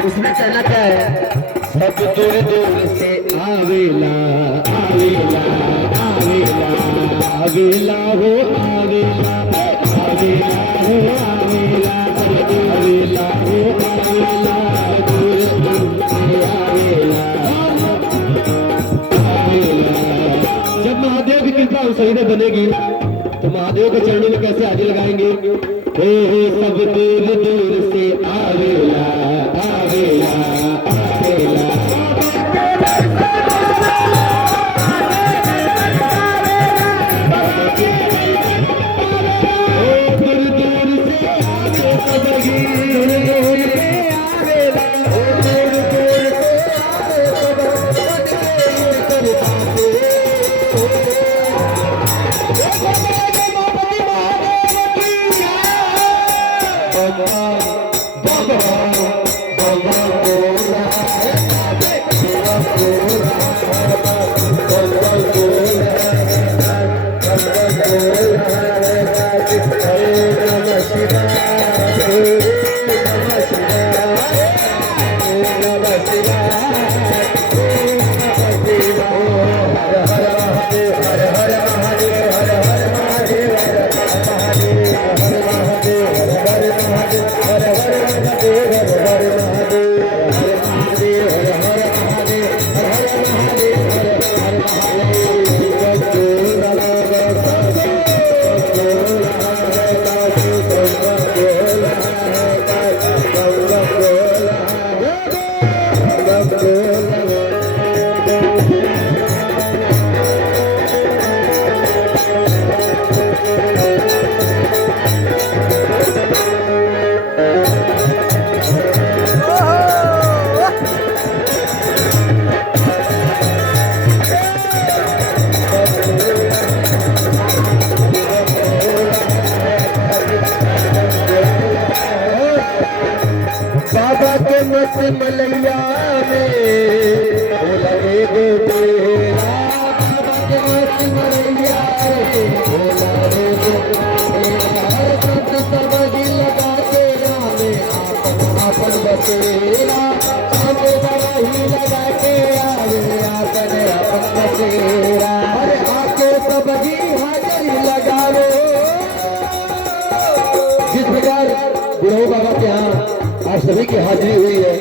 उसमें कहना क्या है, सब दूर दूर से आवेला आवेला आवेला आवेला हो आवेला आवेला हो आवेला आवेला हो आवेला दूर दूर से आवेला आवेला। जब महादेव की कृपा उस शरीर में बनेगी तो महादेव के चरणों में कैसे हाजिर लगाएंगे, हे सब दूर दूर से आवेला आवेला आवेला। दूर दूर से आवे सबगी, दूर दूर से आवेला, दूर दूर से आवे बाबा के मत मलैया में बोला रे तेरा, बाबा के मत मलैया में बोला रे तेरा, संत सबगी लगा तेरा में आपन आपन बसेरा, संत सबगी लगा के आवे आपन आपन बसेरा। अरे आके सबगी हाजिरी लगावे। जिस प्रकार गुरु बाबा के यहाँ आप सभी की हाजिरी हुई है,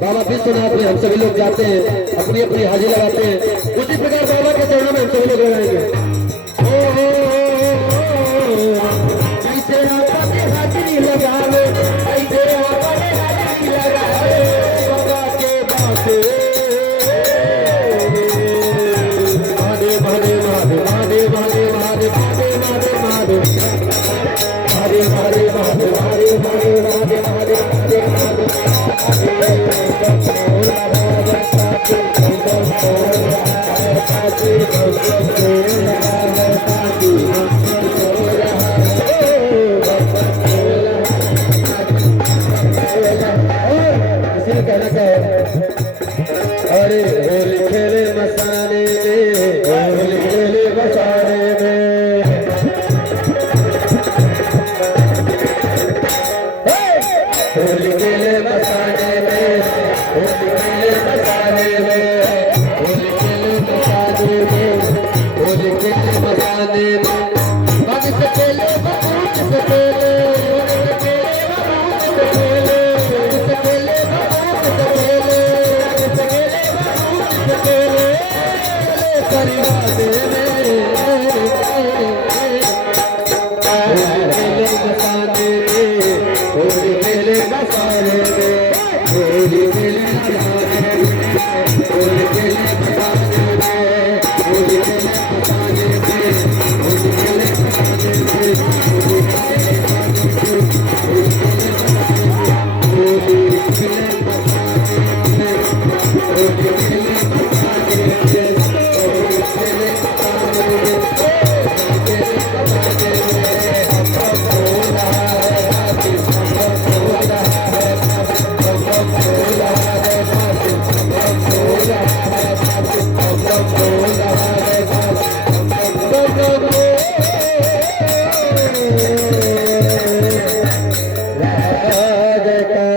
बाबा विश्वनाथ में हम सभी लोग जाते हैं, अपनी अपनी हाजिरी लगाते हैं, उसी प्रकार बाबा के चरणों में हम सभी लोग लगाएंगे। जैसे आपने हाजिरी लगावे, ऐसे आपने हाजिरी लगावे बाबा के बाते। महादेव महादेव महादेव महादेव महादेव महादेव महादेव महादेव महादेव महादेव महादेव महादेव महादेव कहना क्या है, अरे होली खेले मसाने में, होली खेले मसाने में, होली खेले मसाने में, होली खेले मसाने में, होली खेले मसाने में, होली खेले मसाने में, मन से खेले बबूत से खेले, मन से खेले बबूत से खेले, मन से खेले बबूत से खेले, मन से खेले बबूत से खेले, परिवार में होली खेले मसाने में, होली खेले मसाने में, होली खेले मसाने में, होली खेले मसाने में, होली खेले मसाने में, होली खेले मसाने में, होली खेले मसाने में, होली खेले मसाने में, होली खेले मसाने में, होली खेले जयकार